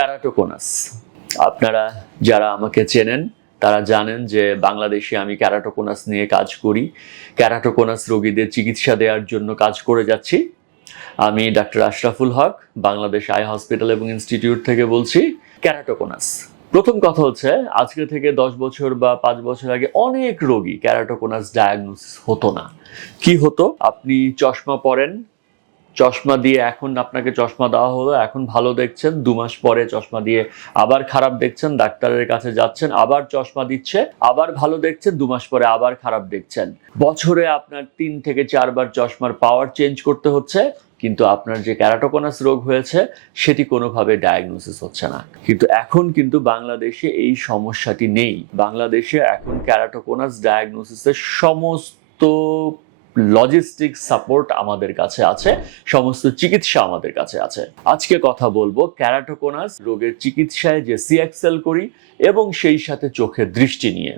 ক্যারাটোকোনাস, আপনারা যারা আমাকে চেনেন, তারা জানেন যে বাংলাদেশে আমি ক্যারাটোকোনাস নিয়ে কাজ করি। ক্যারাটোকোনাস রোগীদের চিকিৎসা দেওয়ার জন্য কাজ করে যাচ্ছি। আমি doctor Ashraful Haque, Bangladesh eye hospital এবং ইনস্টিটিউট থেকে বলছি, ক্যারাটোকোনাস। প্রথম কথা হচ্ছে, আজকে থেকে দশ বছর বা পাঁচ বছর আগে অনেক রোগী ক্যারাটোকোনাস ডায়াগনোসিস হতো না। কি হতো? আপনি চশমা পরেন চশমা দিয়ে এখন আপনাকে চশমা দেওয়া হলো, এখন ভালো দেখছেন, দু মাস পরে চশমা দিয়ে আবার খারাপ দেখছেন, ডাক্তারের কাছে যাচ্ছেন, আবার চশমা দিচ্ছে, আবার ভালো দেখছেন, দু মাস পরে আবার খারাপ দেখছেন। বছরে আপনার তিন থেকে চারবার চশমার পাওয়ার চেঞ্জ করতে হচ্ছে, কিন্তু আপনার যে ক্যারাটোকোনাস রোগ হয়েছে, সেটি কোনোভাবে ডায়াগনোসিস হচ্ছে না। কিন্তু এখন কিন্তু বাংলাদেশে এই সমস্যাটি নেই। বাংলাদেশে এখন ক্যারাটোকোনাস ডায়াগনোসিসের সমস্ত লজিস্টিক সাপোর্ট আমাদের কাছে আছে, সমস্ত চিকিৎসা আমাদের কাছে আছে। আজকে কথা বলব ক্যারাটোকোনাস রোগের চিকিৎসায় যে সিএক্সেল করি এবং সেই সাথে চোখের দৃষ্টি নিয়ে।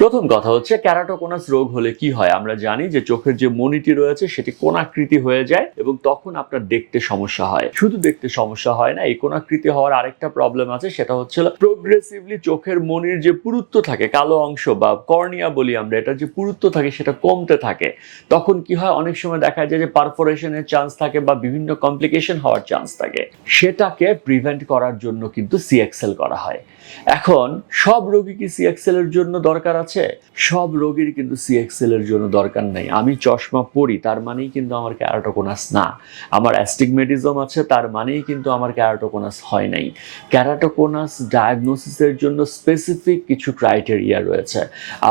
প্রথম কথা হচ্ছে ক্যারাটোকোনাস রোগ হলে কি হয়? আমরা জানি যে চোখের যে মনিটি রয়েছে সেটি কোনাকৃতি হয়ে যায় এবং তখন আপনার দেখতে সমস্যা হয়। শুধু দেখতে সমস্যা হয় না, এই কোনাকৃতি হওয়ার আরেকটা প্রবলেম আছে, সেটা হচ্ছে প্রোগ্রেসিভলি চোখের মনির যে পুরুত্ব থাকে, কালো অংশ বা কর্নিয়া বলি আমরা এটা যে পুরুত্ব থাকে সেটা কমতে থাকে। তখন কি হয়? অনেক সময় দেখা যায় যে পারফোরেশনের চান্স থাকে বা বিভিন্ন কমপ্লিকেশন হওয়ার চান্স থাকে। সেটাকে প্রিভেন্ট করার জন্য কিন্তু সিএক্সেল করা হয়। এখন সব রোগী কি সিএক্সেল এর জন্য দরকার আছে, সব রোগীর কিন্তু সিএক্সেল এর জন্য দরকার নাই। আমি চশমা পরি, তার মানেই কিন্তু আমার ক্যারাটোকোনাস না। আমার অ্যাস্টিগমেটিজম আছে, তার মানেই কিন্তু আমার ক্যারাটোকোনাস হয় নাই। ক্যারাটোকোনাস ডায়াগনোসিসের জন্য স্পেসিফিক কিছু ক্রাইটেরিয়া রয়েছে।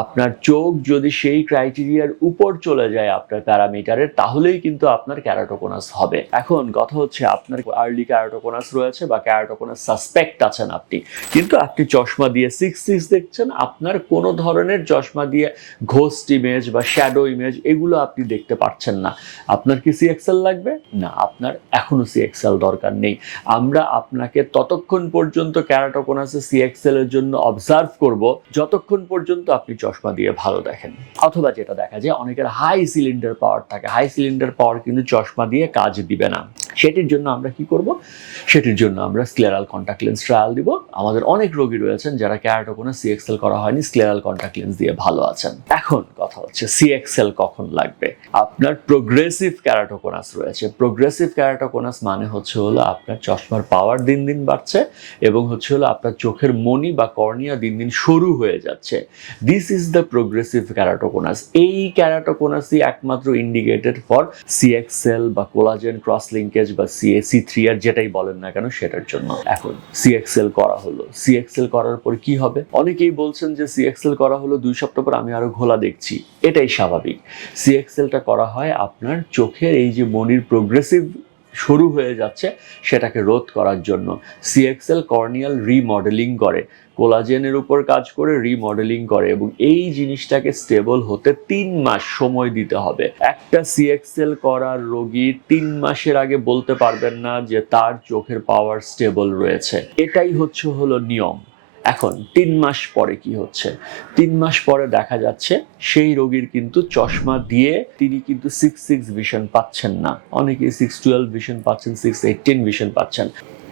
আপনার চোখ যদি সেই ক্রাইটেরিয়ার উপর চলে যায় আপনার প্যারামিটারের তাহলেই কিন্তু আপনার ক্যারাটোকোনাস হবে। এখন কথা হচ্ছে, আপনার আর্লি ক্যারাটোকোনাস রয়েছে বা ক্যারাটোকোনাস সাসপেক্ট আছেন আপনি। কিন্তু আপনি চশমা দিয়ে সিক্স সিক্স দেখছেন, আপনার কোনো ধরনের চশমা দিয়ে ঘোস্ট ইমেজ বা শ্যাডো ইমেজ এগুলো আপনি দেখতে পাচ্ছেন না। আপনার কি সিএক্সেল লাগবে? না, আপনার এখনও সিএক্সেল দরকার নেই। আমরা আপনাকে ততক্ষণ পর্যন্ত ক্যারাটোকোনাসে সিএক্সেল এর জন্য অবজার্ভ করব, যতক্ষণ পর্যন্ত আপনি চশমা দিয়ে ভালো দেখেন। অথবা যেটা দেখা যায়, অনেকের হাই সিলিন্ডার পাওয়ার থাকে। হাই সিলিন্ডার পাওয়ার কিন্তু চশমা দিয়ে কাজ দিবে না। সেটির জন্য আমরা কি করব? সেটির জন্য আমরা স্ক্লেরাল কন্ট্যাক্ট লেন্স ট্রায়াল দিব। আমাদের অনেক রোগী রয়েছেন যারা ক্যারাটোকোনা সিএক্সেল করা হয়নি স্ক্লেরাল কন্ট্যাক্ট লেন্স দিয়ে ভালো আছেন। এখন কথা হচ্ছে সিএক্সেল কখন লাগবে? আপনার প্রোগ্রেসিভ ক্যারাটোকোনাস রয়েছে। প্রোগ্রেসিভ ক্যারাটোকোনাস মানে হচ্ছে হলো আপনার চশমার পাওয়ার দিন দিন বাড়ছে এবং হচ্ছে হলো আপনার চোখের মনি বা কর্নিয়া দিন দিন সরু হয়ে যাচ্ছে। This is the progressive keratoconus এই ক্যারাটোকোনাসই একমাত্র ইন্ডিকেটেড ফর সিএক্সেল বা কোলাজেন ক্রস লিঙ্কেজ বা সিএসি থ্রি আর যেটাই বলেন না কেন, সেটার জন্য। এখন সিএক্সেল করা হলো। সিএক্সেল করার পর কি হবে? অনেকেই বলছেন যে সিএক্সেল করা হলো দুই সপ্তাহ পর আমি আরও ঘোলা দেখছি। এটাই স্বাভাবিক। সিএক্সেলটা করা হয় আপনার চোখের এই যে মনির প্রোগ্রেসিভ শুরু হয়ে যাচ্ছে সেটাকে রোধ করার জন্য। সিএক্সেল কর্নিয়াল রিমডেলিং করে, কোলাজেনের উপর কাজ করে রিমডেলিং করে এবং এই জিনিসটাকে স্টেবল হতে তিন মাস সময় দিতে হবে। একটা সিএক্সেল করার রোগী তিন মাসের আগে বলতে পারবেন না যে তার চোখের পাওয়ার স্টেবল রয়েছে। এটাই হচ্ছে হলো নিয়ম। এখন তিন মাস পরে কি হচ্ছে? তিন মাস পরে দেখা যাচ্ছে সেই রোগীর কিন্তু চশমা দিয়ে তিনি কিন্তু সিক্স সিক্স ভিশন পাচ্ছেন না। অনেকে সিক্স টুয়েলভ ভিশন পাচ্ছেন সিক্স এইটিন ভিশন পাচ্ছেন।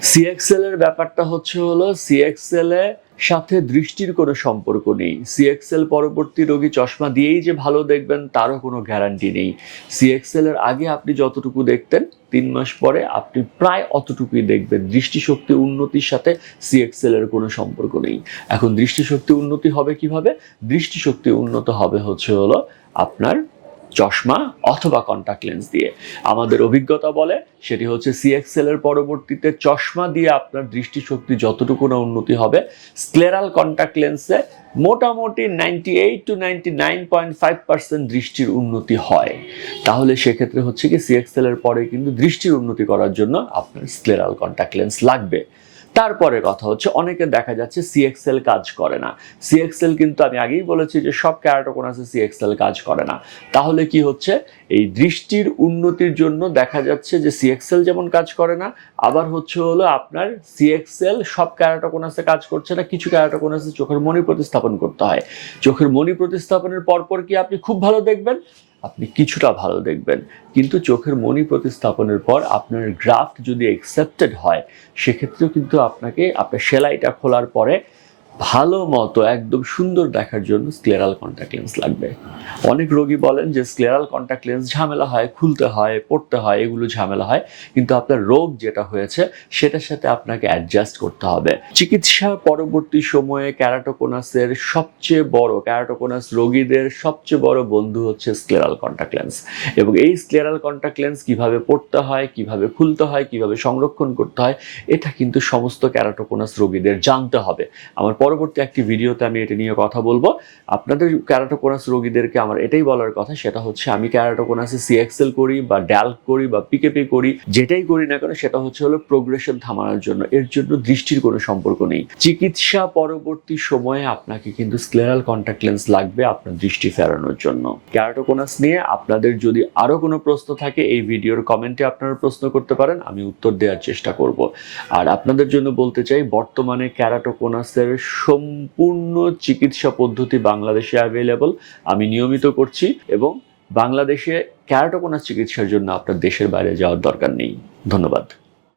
সিএক্সেল এর ব্যাপারটা হচ্ছে হলো সিএক্সএল এ সাথে দৃষ্টির কোনো সম্পর্ক নেই। সিএক্সেল পরবর্তী রোগী চশমা দিয়েই যে ভালো দেখবেন, তারও কোনো গ্যারান্টি নেই। সিএক্সেল এর আগে আপনি যতটুকু দেখতেন, তিন মাস পরে আপনি প্রায় অতটুকুই দেখবেন। দৃষ্টিশক্তি উন্নতির সাথে সিএক্সেল এর কোনো সম্পর্ক নেই। এখন দৃষ্টিশক্তি উন্নতি হবে কীভাবে? দৃষ্টিশক্তি উন্নত হবে হচ্ছে হলো আপনার চশমা অথবা কন্টাক্ট লেন্স দিয়ে। আমাদের অভিজ্ঞতা বলে সেটি হচ্ছে সিএক্সেল এর পরবর্তীতে চশমা দিয়ে আপনার দৃষ্টিশক্তি যতটুকু না উন্নতি হবে স্ক্লেরাল কন্টাক্ট লেন্সে মোটামুটি ninety eight to ninety nine point five percent দৃষ্টির উন্নতি হয়। তাহলে সেক্ষেত্রে হচ্ছে কি সিএক্সেল এর পরে কিন্তু দৃষ্টির উন্নতি করার জন্য আপনার স্ক্লেরাল কন্টাক্ট লেন্স লাগবে। তারপরে কথা হচ্ছে, অনেকে দেখা যাচ্ছে সিএক্সেল কাজ করে না। সিএক্সেল কিন্তু আমি আগেই বলেছি যে সব ক্যারাটোকোনাসে সিএক্সেল কাজ করে না। তাহলে কি হচ্ছে? এই দৃষ্টির উন্নতির জন্য দেখা যাচ্ছে যে সিএক্সেল যেমন কাজ করে না, আবার হচ্ছে হলো আপনার সিএক্সেল সব ক্যারাটোকোনাসে কাজ করছে না, কিছু ক্যারাটোকোনাসে চোখের মনি প্রতিস্থাপন করতে হয়। চোখের মনি প্রতিস্থাপনের পরপর কি আপনি খুব ভালো দেখবেন? আপনি কিছুটা ভালো দেখবেন। কিন্তু চোখের মনি প্রতিস্থাপনের পর আপনার গ্রাফট যদি অ্যাকসেপ্টেড হয়, সেক্ষেত্রেও কিন্তু আপনাকে, আপনার সেলাইটা খোলার পরে ভালো মতো, একদম সুন্দর দেখার জন্য স্ক্লেরাল কন্ট্যাক্ট লেন্স লাগবে। অনেক রোগী বলেন যে স্ক্লেরাল কন্ট্যাক্ট লেন্স ঝামেলা হয়, খুলতে হয়, পড়তে হয়, এগুলো ঝামেলা হয়। কিন্তু আপনার রোগ যেটা হয়েছে, সেটার সাথে আপনাকে অ্যাডজাস্ট করতে হবে। চিকিৎসা পরবর্তী সময়ে ক্যারাটোকোনাসের সবচেয়ে বড় ক্যারাটোকোনাস রোগীদের সবচেয়ে বড় বন্ধু হচ্ছে স্ক্লেরাল কন্ট্যাক্ট লেন্স এবং এই স্ক্লেরাল কন্ট্যাক্ট লেন্স কীভাবে পড়তে হয়, কীভাবে খুলতে হয়, কীভাবে সংরক্ষণ করতে হয়, এটা কিন্তু সমস্ত ক্যারাটোকোনাস রোগীদের জানতে হবে। আমার পরবর্তী একটি ভিডিওতে আমি এটা নিয়ে কথা বলব। আপনাদের ক্যারাটোকোনাস রোগীদেরকে আমার এটাই বলার কথা, সেটা হচ্ছে আমি ক্যারাটোকোনাসে সিএক্সেল করি বা ড্যাল্ক করি বা পিকেপি করি, যেটাই করি না কেন সেটা হচ্ছে হলো প্রোগ্রেশন থামানোর জন্য। এর জন্য দৃষ্টির কোনো সম্পর্ক নেই। চিকিৎসা পরবর্তী সময়ে আপনাকে কিন্তু স্ক্লেরাল কন্ট্যাক্ট লেন্স লাগবে আপনার দৃষ্টি ফেরানোর জন্য। ক্যারাটোকোনাস নিয়ে আপনাদের যদি আরও কোনো প্রশ্ন থাকে, এই ভিডিওর কমেন্টে আপনারা প্রশ্ন করতে পারেন, আমি উত্তর দেওয়ার চেষ্টা করব। আর আপনাদের জন্য বলতে চাই, বর্তমানে ক্যারাটোকোনাসের সম্পূর্ণ চিকিৎসা পদ্ধতি বাংলাদেশে অ্যাভেলেবল আমি নিয়মিত করছি এবং বাংলাদেশে ক্যারাটোকোনার চিকিৎসার জন্য আপনার দেশের বাইরে যাওয়ার দরকার নেই। ধন্যবাদ।